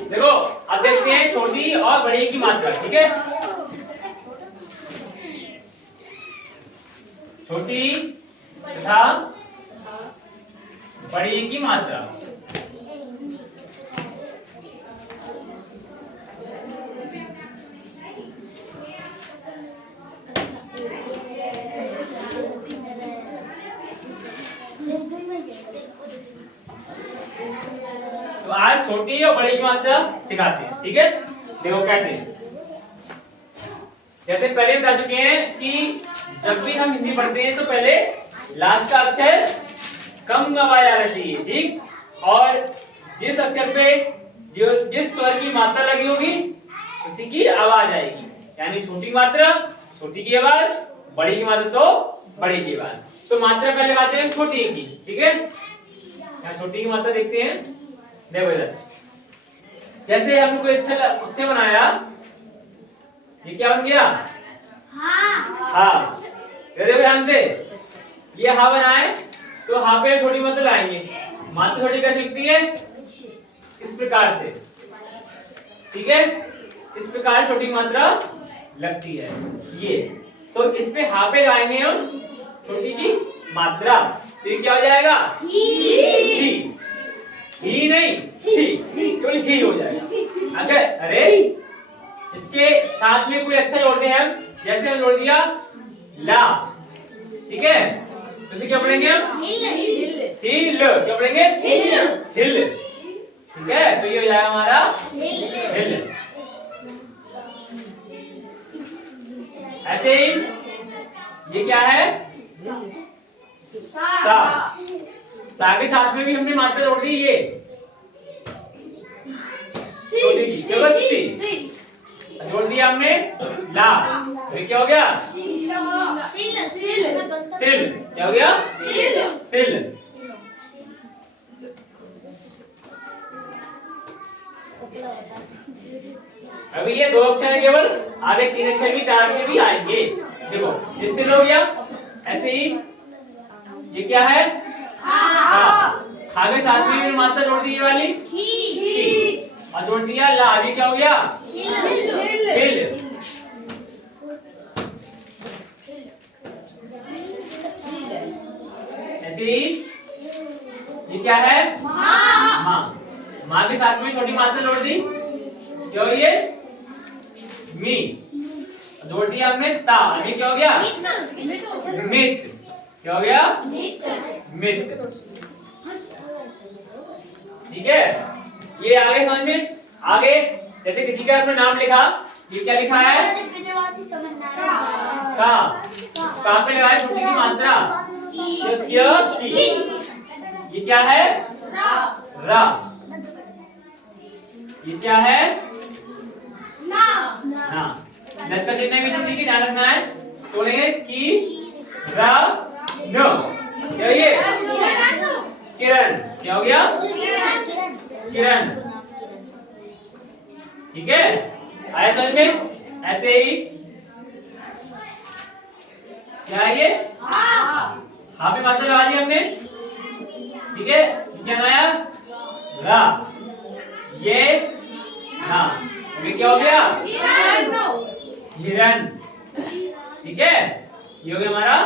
देखो अब देखते हैं छोटी और बड़ी की मात्रा। ठीक है, छोटी तथा बड़ी की मात्रा। तो आज छोटी और बड़ी की मात्रा सिखाते हैं। ठीक है, देखो कैसे। जैसे पहले बता चुके हैं कि जब भी हम हिंदी पढ़ते हैं तो पहले लास्ट का अक्षर कम आवाज आना चाहिए। ठीक, और जिस अक्षर पे जिस स्वर की मात्रा लगी होगी उसी की आवाज आएगी। यानी छोटी मात्रा छोटी की आवाज, बड़ी की मात्रा तो बड़ी की आवाज। तो मात्रा पहले बात है छोटी की। ठीक है, यहाँ छोटी की मात्रा देखते हैं। देखो इधर, जैसे हमने कोई अच्छा अक्षर बनाया, ये क्या बन गया? हाँ। देखो ध्यान से, ये हा बनाए तो हा पे छोटी मात्रा लाएंगे। मात्रा छोटी कैसे लिखती है? इस प्रकार से। ठीक है, इस प्रकार छोटी मात्रा लगती है ये। तो इस पे हा पे लगाएंगे हम छोटी की मात्रा, तो ये क्या हो जाएगा? ही। ही नहीं, ही, केवल ही हो जाएगा। अरे इसके साथ में कोई अच्छा जोड़ते हैं हम, जैसे हम जोड़ दिया ला। ठीक है, तो इसे क्या पढ़ेंगे हम? हिल। क्या पढ़ेंगे? हिल। ठीक है, तो ये हो जाएगा हमारा हिल। ऐसे ही ये क्या है? सा। सा के साथ में भी हमने मात्रा जोड़ दी ये जोड़ दिया हमने ला। ये क्या हो गया? सिल। क्या हो गया? सिल। अभी ये दो अक्षर है केवल, आगे तीन अक्षर भी चार अक्षर भी आएंगे। देखो ये सिल हो गया। ऐसे ही ये क्या है? खा के साथ में मात्रा जोड़ दी ये वाली और जोड़ दिया ला। ये क्या हो गया? हिल। ऐसे ही ये क्या है? माँ। माँ के साथ में छोटी मात्रा जोड़ दी, क्या हो ये? मी। जोड़ दिया हमने ता। अभी क्या हो गया? मित। क्या हो गया? मित। ठीक है, ये आगे समझ में। आगे जैसे किसी का अपना नाम लिखा, ये क्या लिखा है? का पे लगाए छोटी की मात्रा, ये क्या है? रा। ये क्या है? ना। इसका जितने भी छोटी की ध्यान रखना है, बोलेंगे कि रा न। क्या ये? किरण। क्या हो गया? किरण। ठीक है, आया समझ में? ऐसे ही क्या है ये? हा पे मात्रा लगा दी हमने। ठीक है, क्या आया? रा। ये ना। अभी क्या हो गया? हिरण। ठीक है, ये हो गया हमारा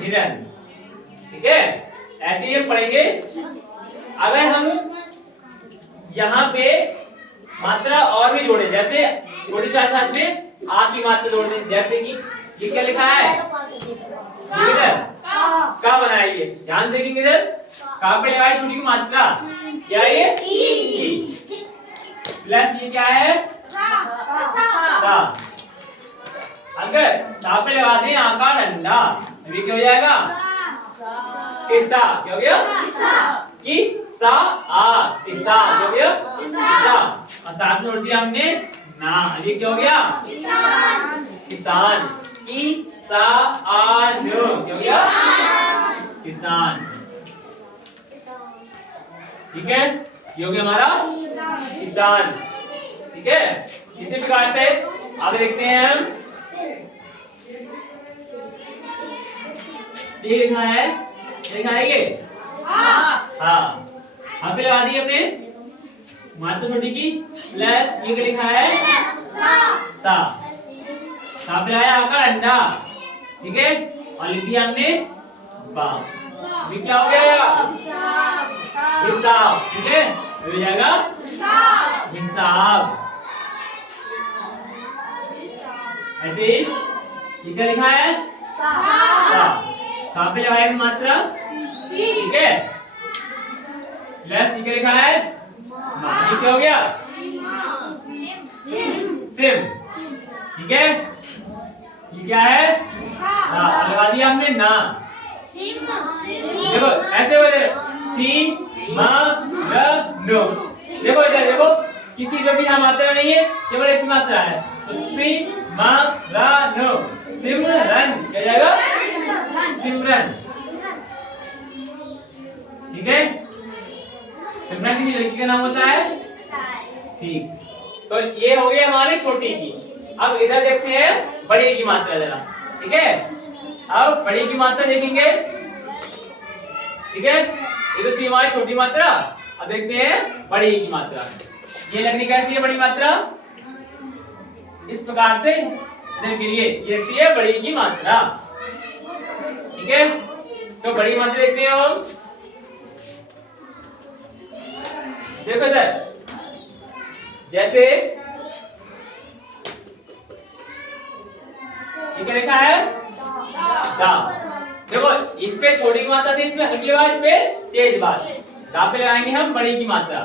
हिरण। ठीक है, ऐसे ही हम पढ़ेंगे। अगर हम यहाँ पे मात्रा और भी जोड़े, जैसे छोटी साथ साथ में आ की मात्रा जोड़ दें, जैसे कि ये क्या लिखा है? इधर का बनाया, ये ध्यान से देखेंगे। इधर का पे लगाई छोटी की मात्रा, क्या ये? प्लस ये क्या है? सा। अगर सा पे लगा दें आ का डंडा, अभी क्या हो जाएगा? किस्सा। क्या हो गया? कि सा आ किस्सा। क्या हो गया? किस्सा। और साथ में जोड़ दिया हमने ना। अभी क्या हो गया? किसान। कि सा आ न। क्या हो गया? किसान। ठीक है, ये हो गया हमारा किसान। ठीक है, इसी प्रकार से आगे देखते हैं हम। ये लिखा है लिखा है ये हाँ पे लगा दी हमने मात्रा छोटी की प्लस ये क्या लिखा है सा पे लगाया आका अंडा ठीक है और लिख दिया हमने बा ये क्या हो गया हिसाब ठीक है हो जाएगा हिसाब ऐसे ही ये क्या लिखा है सा पे लगाया मात्रा ठीक है प्लस ये क्या लिखा है ये क्या हो गया सिम ठीक है ये क्या है लगा दिया हमने ना देखो ऐसे हो जाए सी मा र नो देखो इधर देखो किसी का भी यहाँ मात्रा नहीं है केवल इसमें मात्रा है तो सी मा रा नो सिमरन क्या जाएगा सिमरन ठीक है सिमरन किसी लड़की का नाम होता है ठीक तो ये हो गया हमारी छोटी की अब इधर देखते हैं बड़ी की मात्रा जरा ठीक है अब बड़ी की मात्रा देखेंगे ठीक है ये तो थी हमारी छोटी मात्रा अब देखते हैं बड़ी की मात्रा ये लगनी कैसी है बड़ी मात्रा इस प्रकार से ये लगती है बड़ी की मात्रा ठीक है तो बड़ी मात्रा देखते हैं हम देखो इधर जैसे ये क्या लिखा है दा देखो इस पे छोटी की मात्रा थी इसमें हल्की आवाज पे तेज आवाज दा पे लगाएंगे हम बड़ी की मात्रा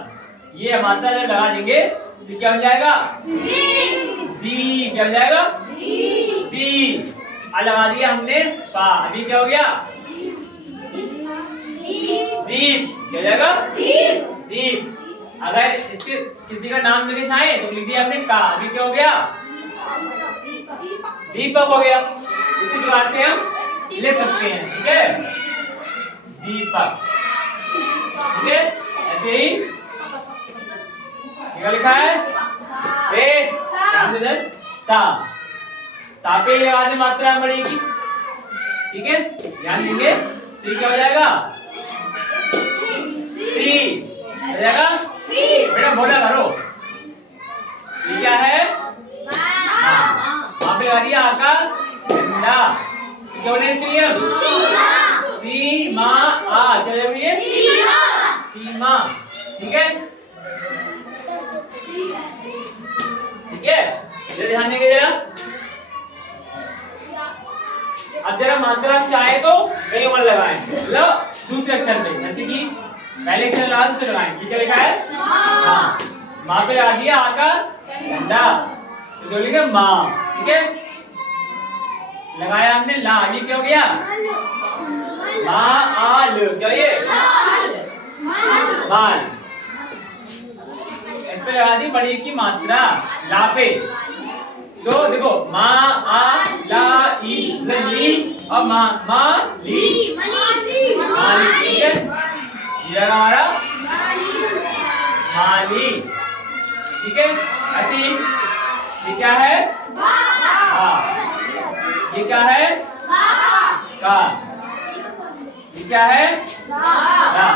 ये मात्रा जब लगा देंगे तो क्या हो जाएगा दी क्या हो जाएगा दी लगा दिया हमने पा अभी क्या हो गया दीप क्या हो जाएगा दीप अगर इसके किसी का नाम लिखे चाहे तो लिख दिया हमने का अभी क्या हो गया दीपक हो गया इसी प्रकार से हम लिख सकते हैं ठीक है दीपक ठीक है ऐसे ही क्या लिखा है सा पे लगा दे मात्रा बढ़ेगी ठीक है ध्यान देंगे तो क्या हो जाएगा सी हो जाएगा बेटा बोला करो ये क्या है वहां पे लगा दिया आका डंडा क्या होना है इसके लिए सीमा आ क्या जरूरी है सीमा ठीक है ठीक है ध्यान देंगे जरा अब जरा मात्रा चाहे तो कई मन लगाएं मतलब दूसरे अक्षर पे जैसे कि पहले अक्षर लगा दूसरे लगाएं ये क्या लिखा है हाँ माँ पे लगा दिया आका डंडा तो बोलेंगे माँ ठीक है लगाया हमने ला ये क्या हो गया माल क्या ये माल इस पे लगा दी बड़ी की मात्रा ला पे तो देखो मा आ ला ई ली और मा मा ली माली ठीक है ये हमारा माली ठीक है ऐसे ये क्या है ये क्या है का ये क्या है रा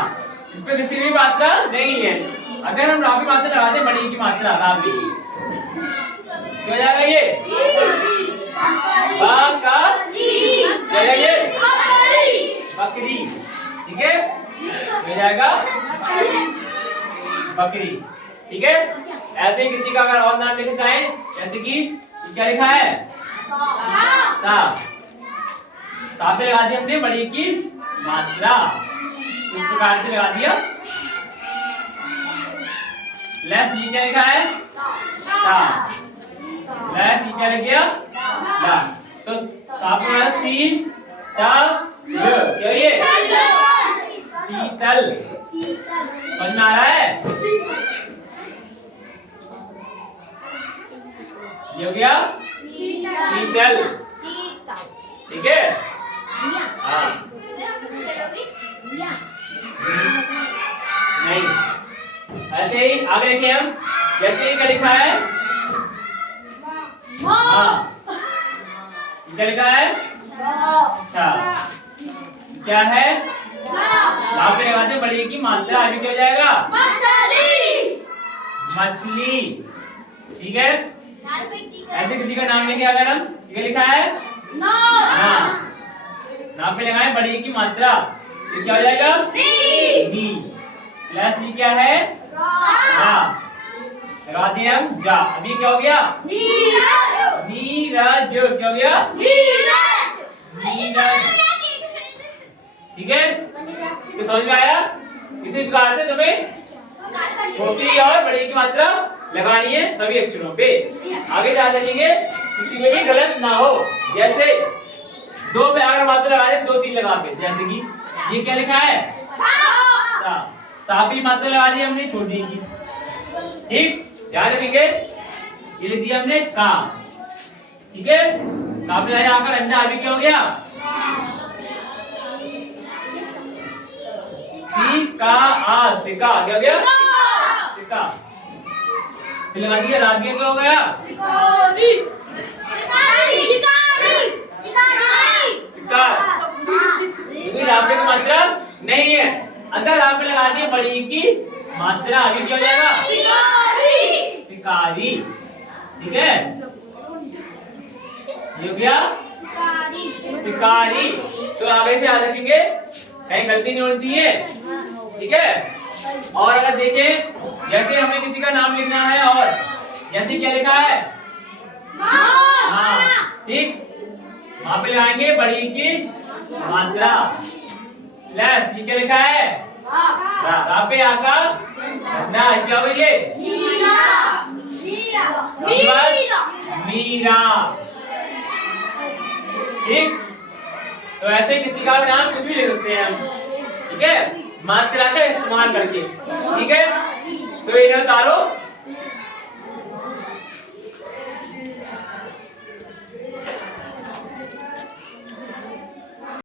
इस पे किसी भी मात्रा नहीं है अगर हम रा की मात्रा लगाते बड़ी की मात्रा रा की क्या जाएगा ये बा का जाएगा ये बकरी ठीक है हो जाएगा बकरी ठीक है ऐसे ही किसी का अगर और नाम लिखे चाहे जैसे कि क्या लिखा है सा पे लगा दिया हमने बड़ी की मात्रा इस प्रकार से लगा दिया लेस ये क्या लिखा है सा लेस ये क्या लिख गया ला तो साफ में सी ता ल क्या ये शीतल समझ में आ रहा है ये हो गया शीतल ठीक है हाँ नहीं ऐसे ही आगे देखिए हम जैसे ही क्या लिखा है हाँ क्या लिखा है अच्छा क्या है ला पे लगाते बड़ी की मात्रा आगे क्या हो जाएगा? मछली। ठीक है, ऐसे किसी का नाम लेंगे अगर हम, ये लिखा है ना, ना पे लगाए बड़ी की मात्रा, ये क्या हो जाएगा? नी। प्लस नी क्या है? रा। लगा दिए हम जा। अभी क्या हो गया? नीरज। क्या हो गया? ठीक है, तो समझ में आया? इसी प्रकार से तुम्हें छोटी और बड़ी की मात्रा लगानी है सभी अक्षरों पे। आगे ध्यान रखेंगे किसी में भी गलत ना हो। जैसे दो पे अगर मात्रा लगा दे, दो तीन लगा पे, जैसे कि ये क्या लिखा है? सा। सा पे मात्रा लगा दी हमने छोटी की। ठीक, ध्यान रखेंगे। ये लिख दिया हमने का। ठीक है, का पे लगाया आकर अंडा, अभी क्या हो गया? सिका। क्या हो गया? सिका। फिर लगा दिया रात क्या हो गया? रापे की मात्रा नहीं है। अगर रापे लगा दिए बड़ी की मात्रा, आगे क्या हो जाएगा? शिकारी। ठीक है, ये हो गया शिकारी। तो आगे से याद रखेंगे, कहीं गलती नहीं होनी चाहिए। ठीक है, और अगर देखें जैसे हमें किसी का नाम लिखना है, और जैसे क्या लिखा है? हाँ, ठीक, वहां पे लगाएंगे बड़ी की मात्रा प्लस, ये क्या लिखा है? रा पे आका ना, क्या हो ये? मीरा। ठीक, तो ऐसे किसी का नाम कुछ भी लिख सकते हैं हम। ठीक है, मात्रा का इस्तेमाल करके। ठीक है, तो इन्हें उतारो।